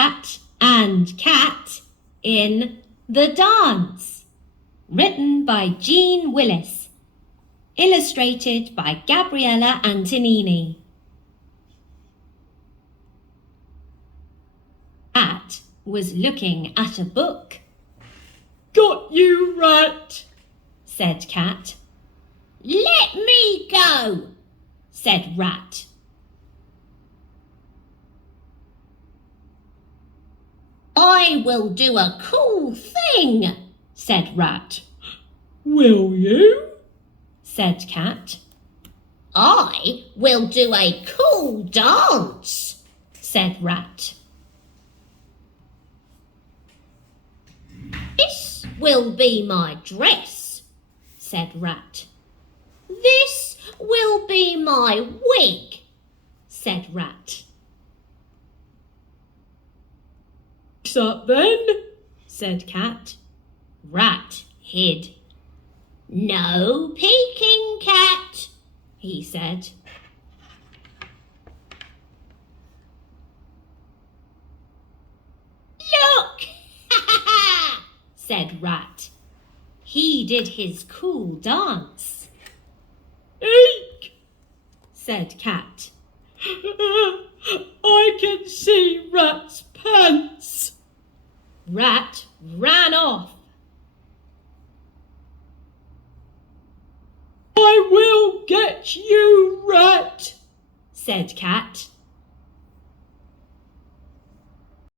Rat and Cat in the Dance, written by Jean Willis, illustrated by Gabriella Antonini. Cat was looking at a book. "Got you, Rat," said Cat. "Let me go," said Rat. "I will do a cool thing," said Rat. "Will you?" said Cat. "I will do a cool dance," said Rat. "This will be my dress," said Rat. "This will be my wig," said Rat. "Fix up then," said Cat. Rat hid. "No peeking, Cat," he said. "Look!" said Rat. He did his cool dance. "Eek!" said Cat. "I can see Rat's pants." Rat ran off. "I will get you, Rat," said Cat.